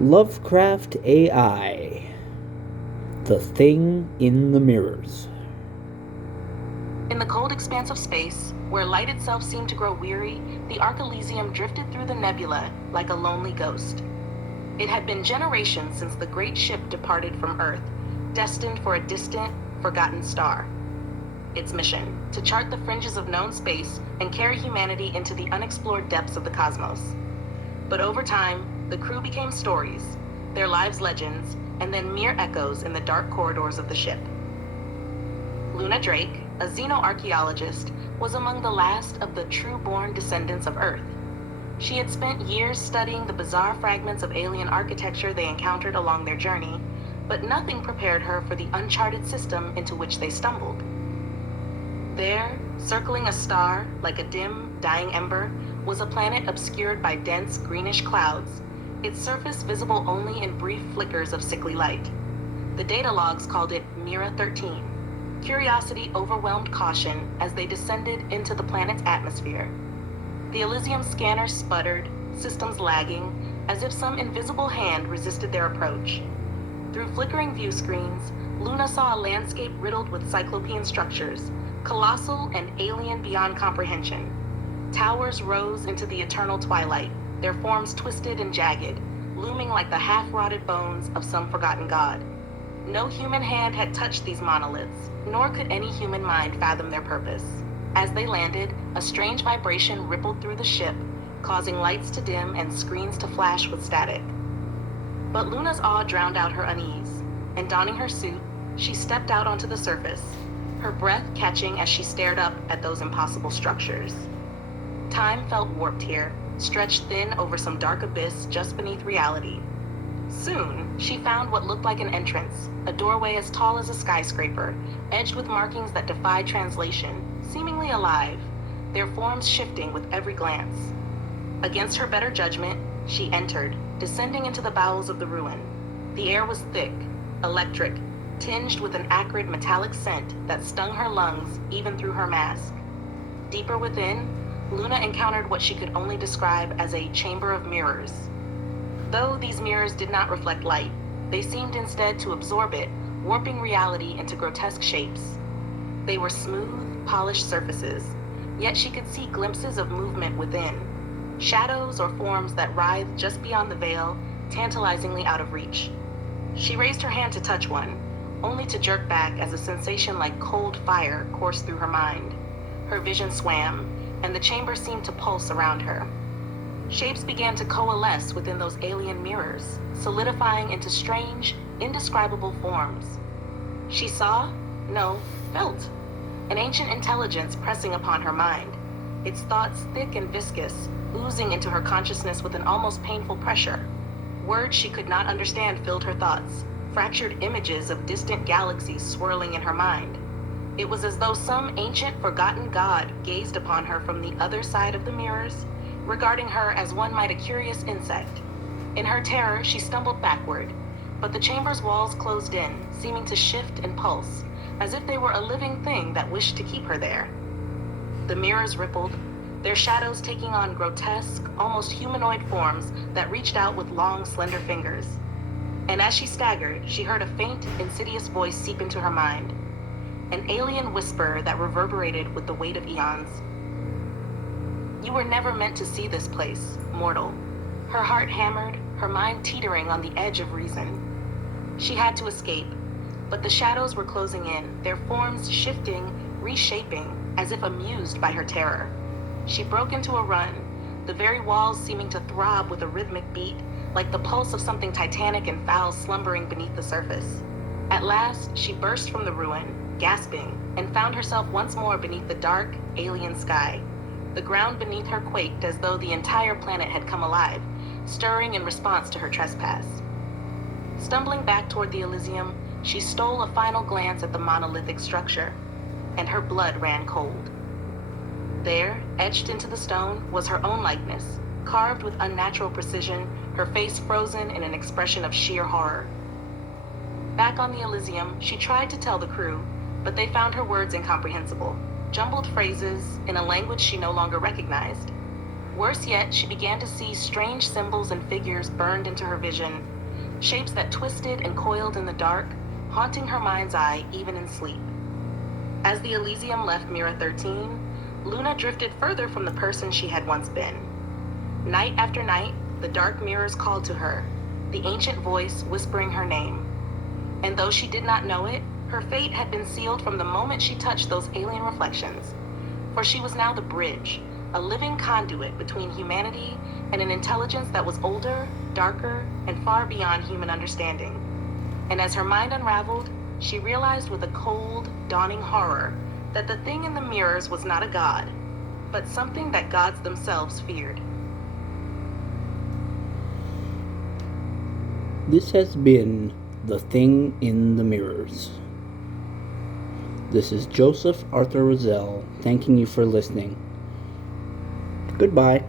Lovecraft AI. The Thing in the Mirrors. In the cold expanse of space, where light itself seemed to grow weary, the Archelysium drifted through the nebula like a lonely ghost. It had been generations since the great ship departed from Earth, destined for a distant, forgotten star. Its mission, to chart the fringes of known space and carry humanity into the unexplored depths of the cosmos. But over time, the crew became stories, their lives legends, and then mere echoes in the dark corridors of the ship. Luna Drake, a xenoarchaeologist, was among the last of the true-born descendants of Earth. She had spent years studying the bizarre fragments of alien architecture they encountered along their journey, but nothing prepared her for the uncharted system into which they stumbled. There, circling a star like a dim, dying ember, was a planet obscured by dense, greenish clouds, its surface visible only in brief flickers of sickly light. The data logs called it Mira 13. Curiosity overwhelmed caution as they descended into the planet's atmosphere. The Elysium scanners sputtered, systems lagging, as if some invisible hand resisted their approach. Through flickering view screens, Luna saw a landscape riddled with cyclopean structures, colossal and alien beyond comprehension. Towers rose into the eternal twilight, their forms twisted and jagged, looming like the half-rotted bones of some forgotten god. No human hand had touched these monoliths, nor could any human mind fathom their purpose. As they landed, a strange vibration rippled through the ship, causing lights to dim and screens to flash with static. But Luna's awe drowned out her unease, and donning her suit, she stepped out onto the surface, her breath catching as she stared up at those impossible structures. Time felt warped here, stretched thin over some dark abyss just beneath reality. Soon, she found what looked like an entrance, a doorway as tall as a skyscraper, edged with markings that defied translation, seemingly alive, their forms shifting with every glance. Against her better judgment, she entered, descending into the bowels of the ruin. The air was thick, electric, tinged with an acrid metallic scent that stung her lungs even through her mask. Deeper within, Luna encountered what she could only describe as a chamber of mirrors. Though these mirrors did not reflect light, they seemed instead to absorb it, warping reality into grotesque shapes. They were smooth, polished surfaces, yet she could see glimpses of movement within, shadows or forms that writhed just beyond the veil, tantalizingly out of reach. She raised her hand to touch one, only to jerk back as a sensation like cold fire coursed through her mind. Her vision swam, and the chamber seemed to pulse around her. Shapes began to coalesce within those alien mirrors, solidifying into strange, indescribable forms. She saw, no, felt, an ancient intelligence pressing upon her mind, its thoughts thick and viscous, oozing into her consciousness with an almost painful pressure. Words she could not understand filled her thoughts, fractured images of distant galaxies swirling in her mind. It was as though some ancient, forgotten god gazed upon her from the other side of the mirrors, regarding her as one might a curious insect. In her terror, she stumbled backward, but the chamber's walls closed in, seeming to shift and pulse, as if they were a living thing that wished to keep her there. The mirrors rippled, their shadows taking on grotesque, almost humanoid forms that reached out with long, slender fingers. And as she staggered, she heard a faint, insidious voice seep into her mind, an alien whisper that reverberated with the weight of eons. You were never meant to see this place, mortal. Her heart hammered, her mind teetering on the edge of reason. She had to escape, but the shadows were closing in, their forms shifting, reshaping, as if amused by her terror. She broke into a run, the very walls seeming to throb with a rhythmic beat, like the pulse of something titanic and foul slumbering beneath the surface. At last, she burst from the ruin, gasping, and found herself once more beneath the dark, alien sky. The ground beneath her quaked as though the entire planet had come alive, stirring in response to her trespass. Stumbling back toward the Elysium, she stole a final glance at the monolithic structure, and her blood ran cold. There, etched into the stone, was her own likeness, carved with unnatural precision, her face frozen in an expression of sheer horror. Back on the Elysium, she tried to tell the crew, but they found her words incomprehensible, jumbled phrases in a language she no longer recognized. Worse yet, she began to see strange symbols and figures burned into her vision, shapes that twisted and coiled in the dark, haunting her mind's eye even in sleep. As the Elysium left Mirror 13, Luna drifted further from the person she had once been. Night after night, the dark mirrors called to her, the ancient voice whispering her name. And though she did not know it, her fate had been sealed from the moment she touched those alien reflections. For she was now the bridge, a living conduit between humanity and an intelligence that was older, darker, and far beyond human understanding. And as her mind unraveled, she realized with a cold, dawning horror that the thing in the mirrors was not a god, but something that gods themselves feared. This has been The Thing in the Mirrors. This is Joseph Arthur Roszell, thanking you for listening. Goodbye.